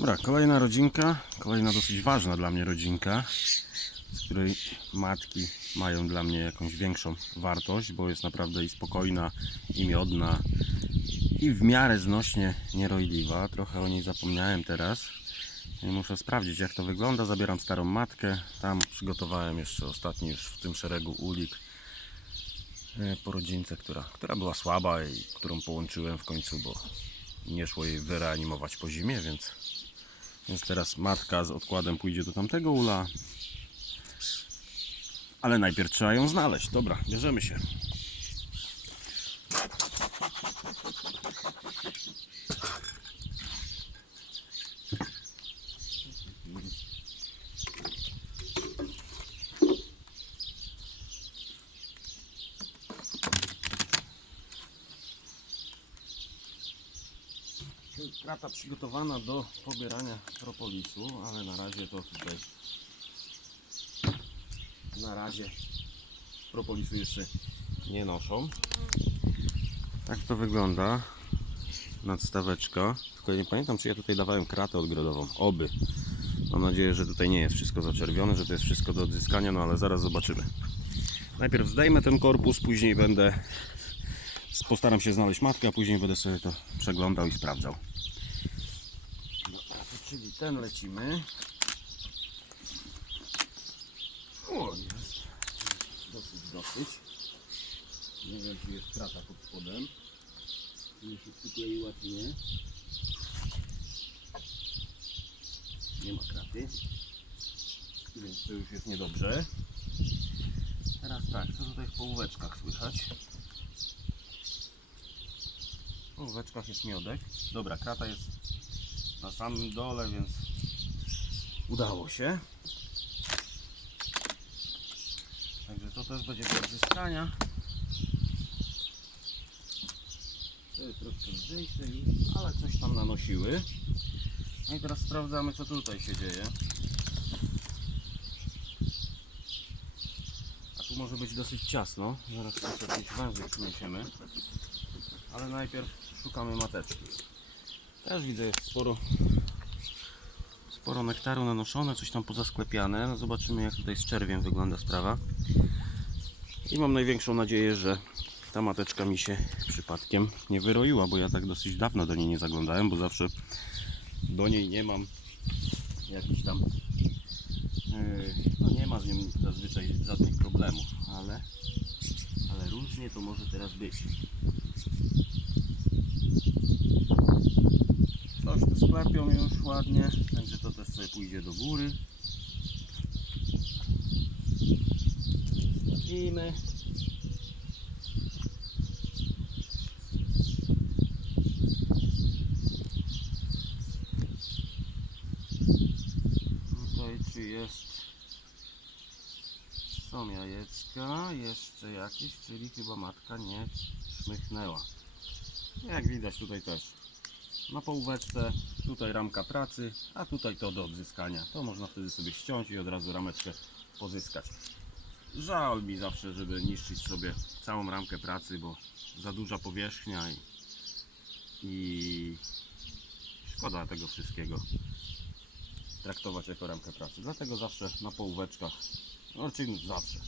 Dobra, kolejna rodzinka, kolejna dosyć ważna dla mnie rodzinka, z której matki mają dla mnie jakąś większą wartość, bo jest naprawdę i spokojna, i miodna, i w miarę znośnie nierojliwa. Trochę o niej zapomniałem teraz. I muszę sprawdzić jak to wygląda. Zabieram starą matkę. Tam przygotowałem jeszcze ostatni już w tym szeregu ulik e, po rodzince, która, która była słaba i którą połączyłem w końcu, bo nie szło jej wyreanimować po zimie, więc, więc teraz matka z odkładem pójdzie do tamtego ula. Ale najpierw trzeba ją znaleźć. Dobra, bierzemy się. Krata przygotowana do pobierania propolisu, ale na razie to tutaj na razie propolisu jeszcze nie noszą. Tak to wygląda nadstaweczka. Tylko nie pamiętam czy ja tutaj dawałem kratę odgrodową. Oby. Mam nadzieję, że tutaj nie jest wszystko zaczerwione, że to jest wszystko do odzyskania, no ale zaraz zobaczymy. Najpierw zdejmę ten korpus, później będę postaram się znaleźć matkę, a później będę sobie to przeglądał i sprawdzał. Czyli ten lecimy. O, jest. Dosyć, dosyć. Nie wiem, czy jest krata pod spodem. Mi się przykleiła, czy nie. Nie ma kraty. Więc to już jest niedobrze. Teraz tak, co tutaj w połóweczkach słychać? W połóweczkach jest miodek. Dobra, krata jest na samym dole, więc udało się. Także to też będzie do odzyskania. To jest troszkę lżejsze ale coś tam nanosiły. No i teraz sprawdzamy co tutaj się dzieje. A tu może być dosyć ciasno. Zaraz też jakieś węże przyniesiemy. Ale najpierw szukamy mateczki. Też widzę jest sporo sporo nektaru nanoszone, coś tam pozasklepiane. No zobaczymy jak tutaj z czerwiem wygląda sprawa. I mam największą nadzieję, że ta mateczka mi się przypadkiem nie wyroiła, bo ja tak dosyć dawno do niej nie zaglądałem, bo zawsze do niej nie mam jakichś tam yy, no nie ma z nią zazwyczaj żadnych problemów, ale ale różnie to może teraz być. Sklepią już ładnie, także to też sobie pójdzie do góry. Stawimy. Tutaj czy jest są jajeczka, jeszcze jakieś, czyli chyba matka nie szmychnęła. Jak widać tutaj też na połóweczce, tutaj ramka pracy, a tutaj to do odzyskania. To można wtedy sobie ściąć i od razu rameczkę pozyskać. Żal mi zawsze, żeby niszczyć sobie całą ramkę pracy, bo za duża powierzchnia i, i szkoda tego wszystkiego traktować jako ramkę pracy. Dlatego zawsze na połóweczkach, czyli zawsze,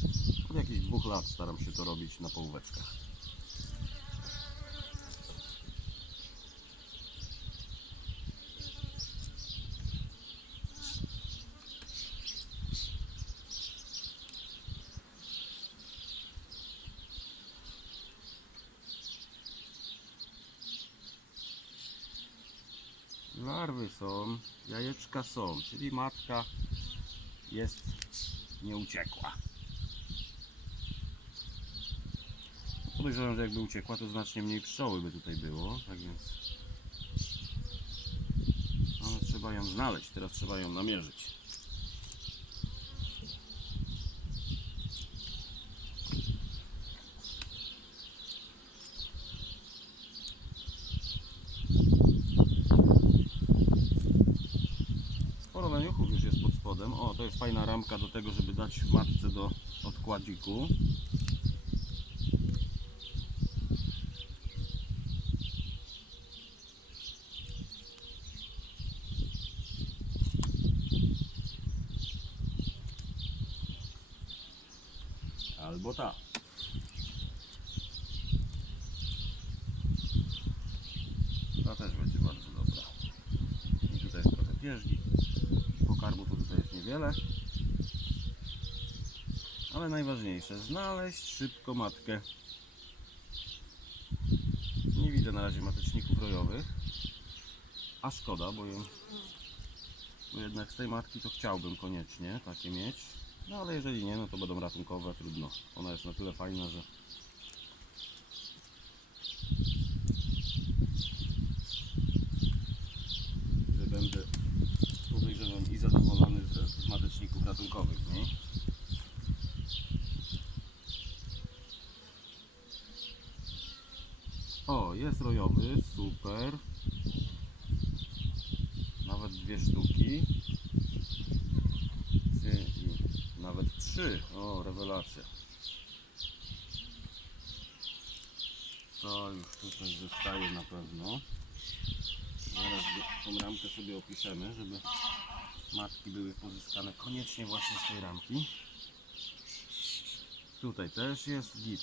od jakichś dwóch lat staram się to robić na połóweczkach. Larwy są, jajeczka są, czyli matka jest nieuciekła. Podejrzewam, że jakby uciekła, to znacznie mniej pszczoły by tutaj było, tak więc... Ale trzeba ją znaleźć, teraz trzeba ją namierzyć. do tego, żeby dać matce do odkładziku. Albo ta. Ta też będzie bardzo dobra. I tutaj jest trochę pierzgi. Pokarmu to tutaj jest niewiele. Ale najważniejsze, znaleźć szybko matkę. Nie widzę na razie mateczników rojowych. A szkoda, bo, bo jednak z tej matki to chciałbym koniecznie takie mieć. No ale jeżeli nie, no to będą ratunkowe, trudno. Ona jest na tyle fajna, że będę podejrzewam i zadowolony z, z mateczników ratunkowych, nie? O, jest rojowy, super. Nawet dwie sztuki. Nawet trzy. O, rewelacja. To już tutaj zostaje na pewno. Zaraz tą ramkę sobie opiszemy, żeby matki były pozyskane koniecznie właśnie z tej ramki. Tutaj też jest git.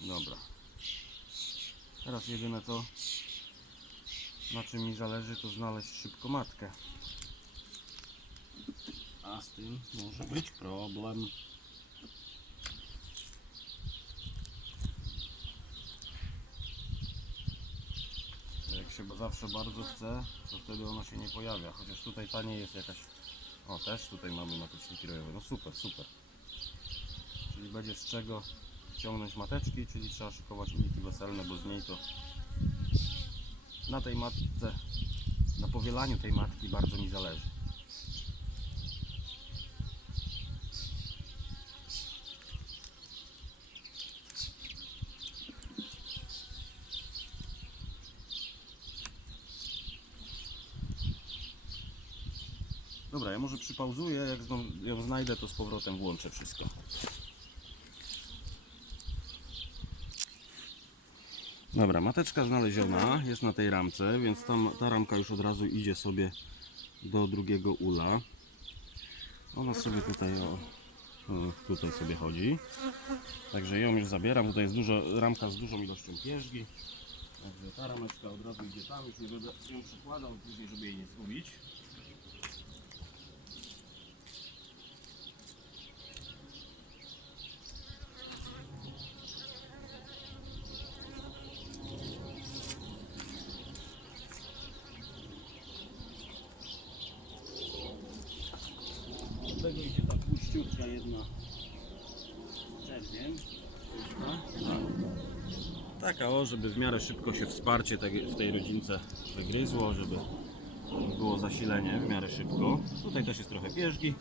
Dobra. Teraz jedyne co na czym mi zależy to znaleźć szybko matkę. A z tym może być problem. Jak się zawsze bardzo chce, to wtedy ona się nie pojawia. Chociaż tutaj ta nie jest jakaś... O, też tutaj mamy mateczniki rojowe. No super, super. Czyli będzie z czego ciągnąć mateczki, czyli trzeba szykować uniki weselne, bo z niej to na tej matce, na powielaniu tej matki bardzo mi zależy. Dobra, ja może przypauzuję, jak ją znajdę, to z powrotem włączę wszystko. Dobra, mateczka znaleziona, jest na tej ramce, więc tam, ta ramka już od razu idzie sobie do drugiego ula. Ona sobie tutaj, o, o, tutaj sobie chodzi. Także ją już zabieram. Tutaj jest dużo, ramka z dużą ilością pierzgi. Także ta rameczka od razu idzie tam, już nie będę ją przykładał później, żeby jej nie zgubić. Do tego idzie ta puściutka jedna z czerwiem. Pusta. Taka o, żeby w miarę szybko się wsparcie w tej rodzince wygryzło, żeby było zasilenie w miarę szybko. Tutaj też jest trochę pierzgi.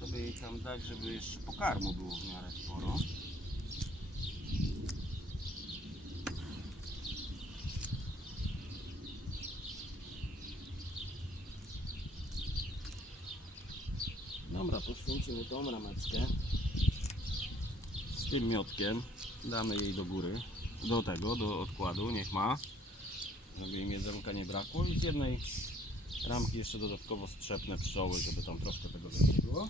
Sobie jej tam dać, żeby jeszcze pokarmu było w miarę sporo. Dobra, poświęcimy tą rameczkę z tym miotkiem. Damy jej do góry, do tego, do odkładu, niech ma, żeby im jedzonka nie brakło. I z jednej ramki jeszcze dodatkowo strzepnę pszczoły, żeby tam troszkę tego więcej było.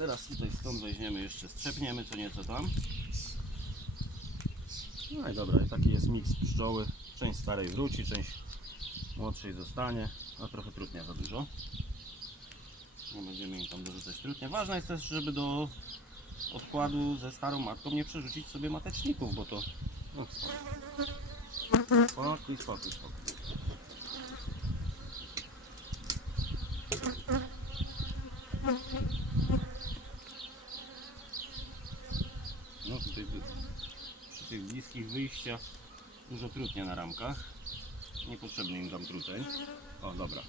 Teraz tutaj stąd weźmiemy jeszcze, strzepniemy co nieco tam. No i dobra, taki jest miks pszczoły. Część starej wróci, część młodszej zostanie, a trochę trutnia za dużo. Nie będziemy im tam dorzucać trutnia. Ważne jest też, żeby do odkładu ze starą matką nie przerzucić sobie mateczników, bo to... No, spokój, spokój, spokój. spokój. No tutaj by- przy wyjściach dużo trutnia na ramkach. Niepotrzebny im tam truteń. O, dobra.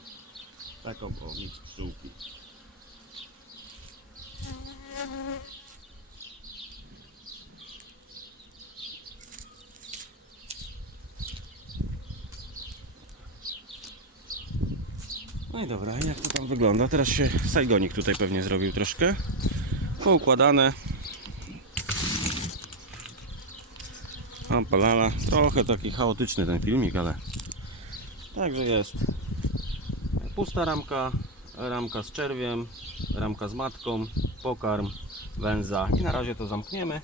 Tak o, miks pszczółki. No i dobra, jak to tam wygląda? Teraz się sajgonik tutaj pewnie zrobił troszkę. Poukładane. Trochę taki chaotyczny ten filmik, ale także jest. Pusta ramka, ramka z czerwiem, ramka z matką, pokarm, węza i na razie to zamkniemy,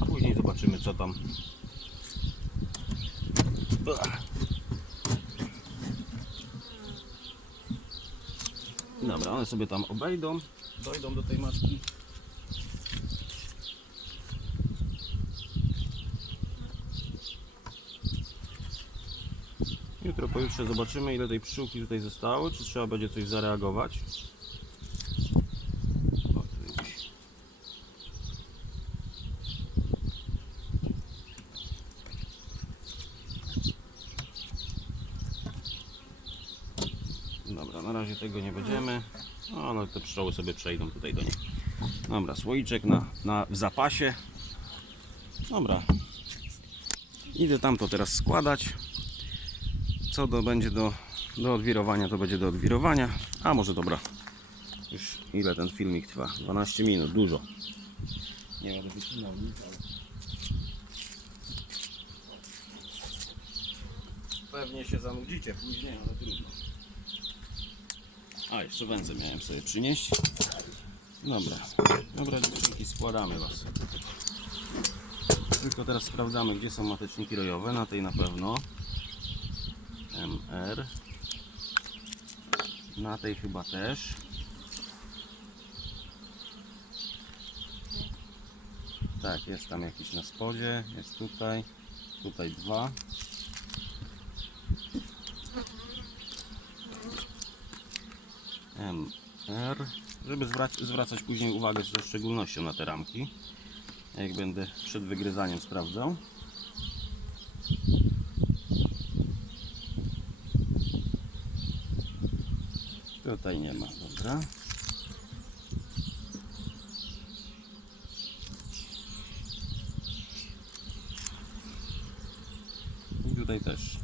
a później zobaczymy co tam. Dobra, one sobie tam obejdą, dojdą do tej matki. Jutro, pojutrze zobaczymy ile tej pszczółki tutaj zostało, czy trzeba będzie coś zareagować. Dobra, na razie tego nie będziemy. No, ale te pszczoły sobie przejdą tutaj do niej. Dobra, słoiczek na, na, w zapasie. Dobra. Idę tam to teraz składać. Co do, będzie do, do odwirowania, to będzie do odwirowania. A może dobra. Już ile ten filmik trwa? 12 minut, dużo. Nie będę wycinał nic, ale... Pewnie się zanudzicie później, ale trudno. A, jeszcze wędzę miałem sobie przynieść. Dobra, dobra dziewczynki, składamy Was. Tylko teraz sprawdzamy, gdzie są mateczniki rojowe. Na tej na pewno. MR. Na tej chyba też. Tak, jest tam jakiś na spodzie. Jest tutaj. Tutaj dwa. MR. Żeby zwracać, później uwagę ze szczególnością na te ramki. Jak będę przed wygryzaniem sprawdzał. Tutaj nie ma, dobra. I tutaj też.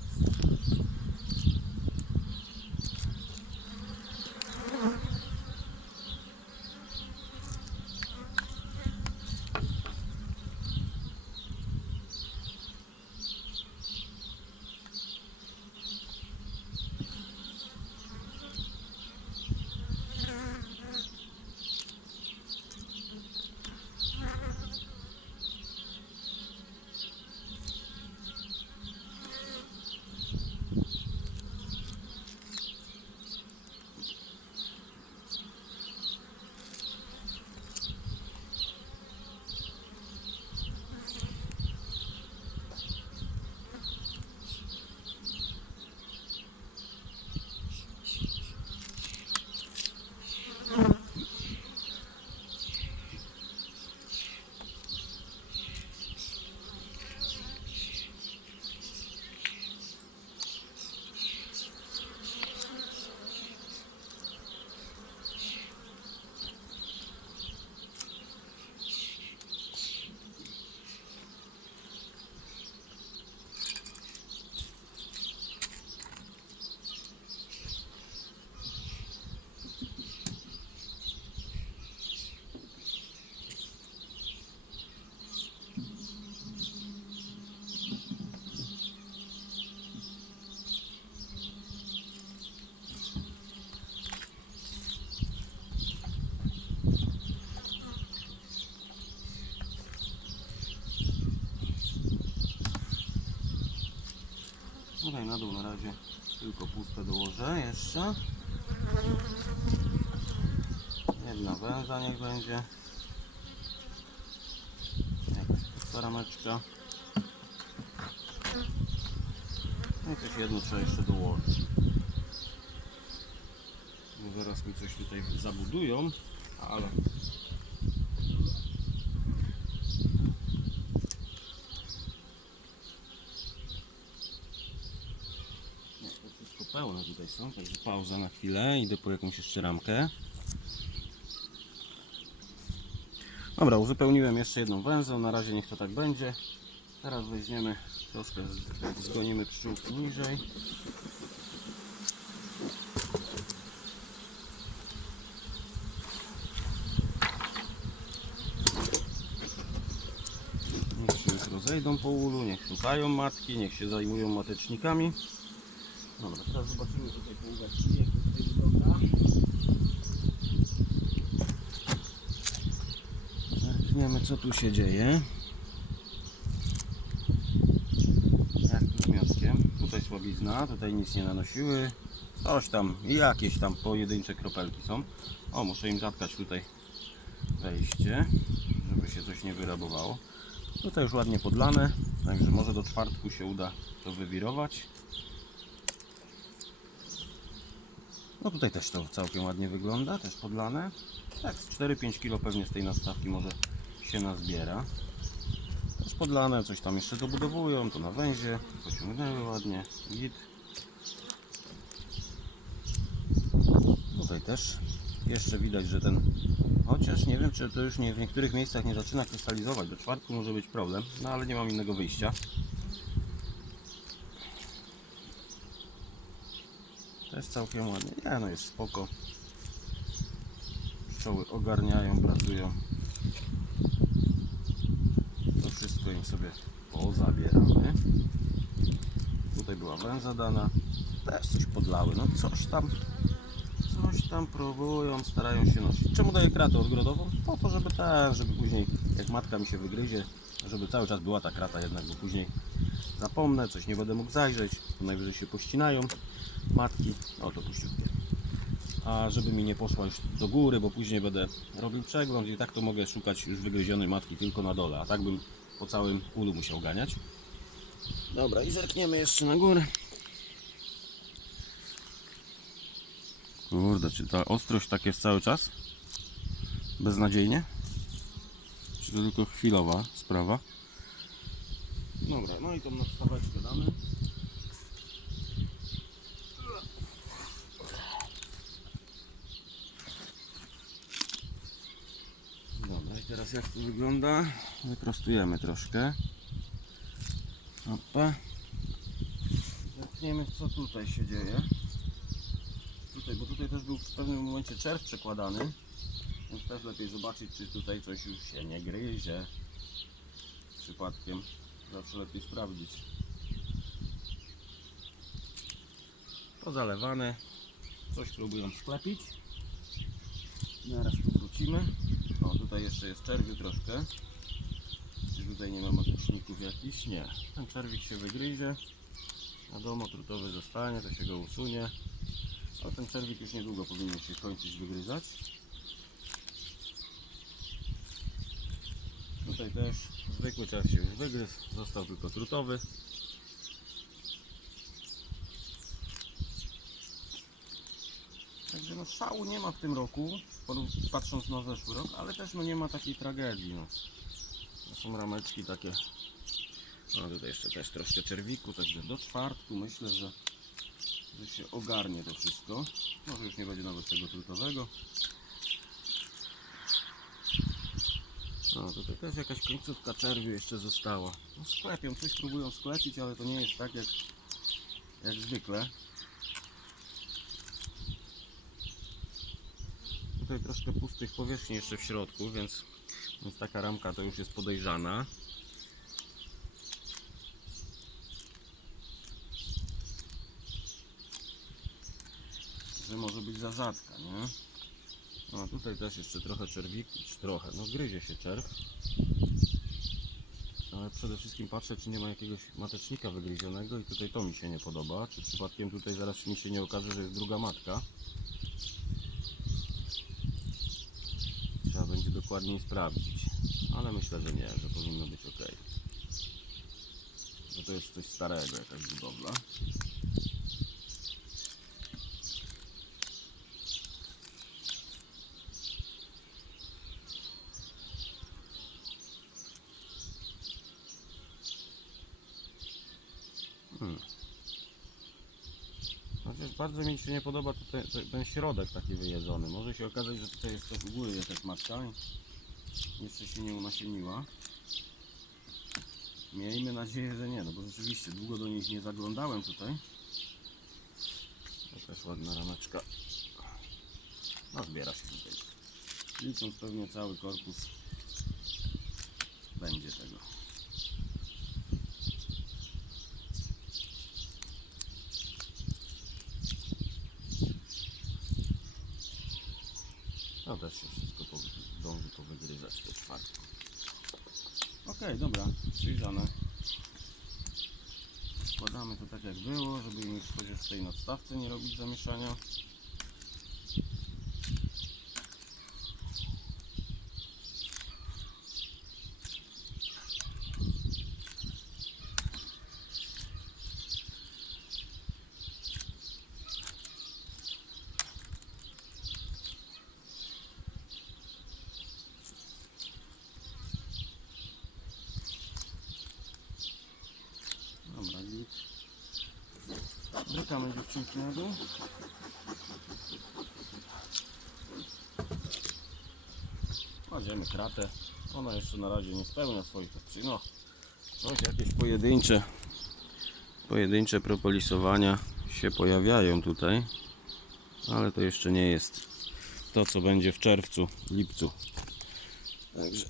Tylko puste dołożę jeszcze. Jedna węza niech będzie. Jakaś rameczka. No i coś jedno trzeba jeszcze dołożyć. Bo zaraz mi coś tutaj zabudują, ale Nie, to wszystko pełne tutaj są, także pauza na chwilę, idę po jakąś jeszcze ramkę. Dobra, uzupełniłem jeszcze jedną węzę, na razie niech to tak będzie. Teraz weźmiemy, troszkę zgonimy pszczółki niżej. Niech się już rozejdą po ulu, niech szukają matki, niech się zajmują matecznikami. Dobra, teraz zobaczymy tutaj połóweczki, jak to tutaj wygląda. Zerkniemy co tu się dzieje. Jak tu z miotkiem. Tutaj słabizna, tutaj nic nie nanosiły. Coś tam, jakieś tam pojedyncze kropelki są. O, muszę im zatkać tutaj wejście, żeby się coś nie wyrabowało. Tutaj już ładnie podlane, także może do czwartku się uda to wywirować. No tutaj też to całkiem ładnie wygląda, też podlane. Tak, z 4-5 kg pewnie z tej nadstawki może się nazbiera. Też podlane, coś tam jeszcze dobudowują, to na węzie, pociągnęły ładnie, git. Tutaj też jeszcze widać, że ten, chociaż nie wiem, czy to już nie, w niektórych miejscach nie zaczyna krystalizować, do czwartku może być problem, no ale nie mam innego wyjścia. Też całkiem ładnie. Nie no jest spoko. Pszczoły ogarniają, pracują. To wszystko im sobie pozabieramy. Tutaj była węza dana. Też coś podlały. No coś tam coś tam próbują, starają się nosić. Czemu daję kratę odgrodową? Po to, żeby ten, żeby później jak matka mi się wygryzie, żeby cały czas była ta krata jednak, bo później zapomnę, coś nie będę mógł zajrzeć, najwyżej się pościnają matki, no to puściutkie. A żeby mi nie poszła już do góry, bo później będę robił przegląd i tak to mogę szukać już wygryzionej matki tylko na dole, a tak bym po całym ulu musiał ganiać. Dobra i zerkniemy jeszcze na górę. Kurde, czy ta ostrość tak jest cały czas? Beznadziejnie? Czy to tylko chwilowa sprawa? Dobra, no i tą nadstaweczkę damy. Dobra, i teraz jak to wygląda? Wyprostujemy troszkę. Opa. Zerkniemy co tutaj się dzieje. Tutaj, bo tutaj też był w pewnym momencie czerw przekładany. Więc też lepiej zobaczyć, czy tutaj coś już się nie gryzie. Przypadkiem. Zawsze lepiej sprawdzić. Pozalewane. Coś próbują sklepić. Zaraz tu wrócimy. O, tutaj jeszcze jest czerwiu troszkę. Czy tutaj nie ma mateczników jakichś? Nie. Ten czerwik się wygryzie. Wiadomo, trutowy zostanie, to się go usunie. A ten czerwik już niedługo powinien się kończyć wygryzać. Tutaj też zwykły czerw się już wygryzł, został tylko trutowy. No szału nie ma w tym roku, patrząc na zeszły rok, ale też no nie ma takiej tragedii. No. To są rameczki takie. No tutaj jeszcze też troszkę czerwiku, także do czwartku myślę, że że się ogarnie to wszystko. Może już nie będzie nawet tego trutowego. No tutaj też jakaś końcówka czerwiu jeszcze została. No sklepią, coś próbują sklepić, ale to nie jest tak jak, jak zwykle. Tutaj troszkę pustych powierzchni jeszcze w środku, więc, więc taka ramka to już jest podejrzana. że może być za rzadka, nie? No tutaj też jeszcze trochę czerwiku, czy trochę, no gryzie się czerw. ale przede wszystkim patrzę, czy nie ma jakiegoś matecznika wygryzionego i tutaj to mi się nie podoba. Czy przypadkiem tutaj zaraz mi się nie okaże, że jest druga matka. Trzeba będzie dokładniej sprawdzić, ale myślę, że nie, że powinno być ok. Że to jest coś starego, jakaś budowla. Hmm. Bardzo mi się nie podoba tutaj, te- ten środek taki wyjedzony. Może się okazać, że tutaj jest to w góry jakaś matka jeszcze się nie unasieniła. Miejmy nadzieję, że nie, no bo rzeczywiście długo do nich nie zaglądałem tutaj. To też ładna rameczka. No zbiera się tutaj. Licząc pewnie cały korpus będzie tego. No też się wszystko powy- zdąży powygryzać te czwartki. Okej, dobra, przyjrzane. Składamy to tak jak było, żeby im już tej nadstawce nie robić zamieszania. Dobra, git. Brykamy dziewczynki na dół. Kładziemy kratę. Ona jeszcze na razie nie spełnia swoich przy No, coś jakieś pojedyncze pojedyncze propolisowania się pojawiają tutaj. Ale to jeszcze nie jest to, co będzie w czerwcu, lipcu. Także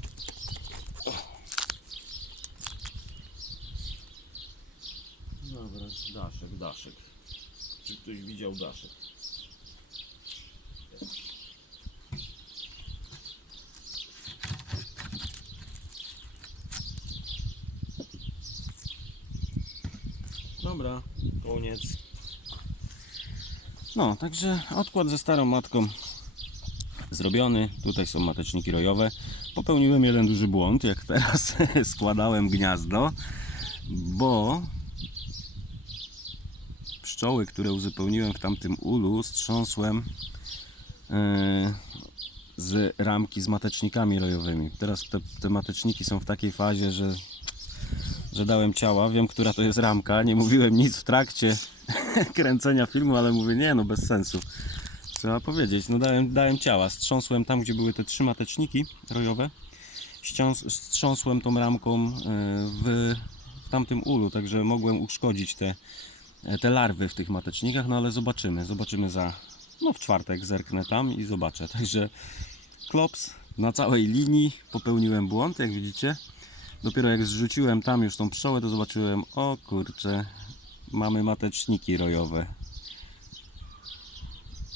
Dobra, daszek, daszek. Czy ktoś widział daszek? Dobra, koniec. No, także odkład ze starą matką zrobiony. Tutaj są mateczniki rojowe. Popełniłem jeden duży błąd, jak teraz składałem gniazdo, bo pszczoły, które uzupełniłem w tamtym ulu, strząsłem e, z ramki z matecznikami rojowymi. Teraz te, te mateczniki są w takiej fazie, że, że dałem ciała. Wiem, która to jest ramka. Nie mówiłem nic w trakcie kręcenia filmu, ale mówię, nie no, bez sensu. Trzeba powiedzieć, no dałem, dałem ciała. Strząsłem tam, gdzie były te trzy mateczniki rojowe. Strząsłem tą ramką e, w, w tamtym ulu, także mogłem uszkodzić te, te larwy w tych matecznikach, no ale zobaczymy. Zobaczymy za, no w czwartek zerknę tam i zobaczę. Także klops na całej linii, popełniłem błąd, jak widzicie. Dopiero jak zrzuciłem tam już tą pszczołę, to zobaczyłem, o kurczę, mamy mateczniki rojowe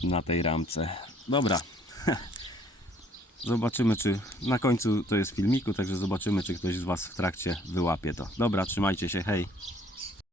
na tej ramce. Dobra. Zobaczymy, czy na końcu to jest filmiku, także zobaczymy, czy ktoś z Was w trakcie wyłapie to. Dobra, trzymajcie się, hej.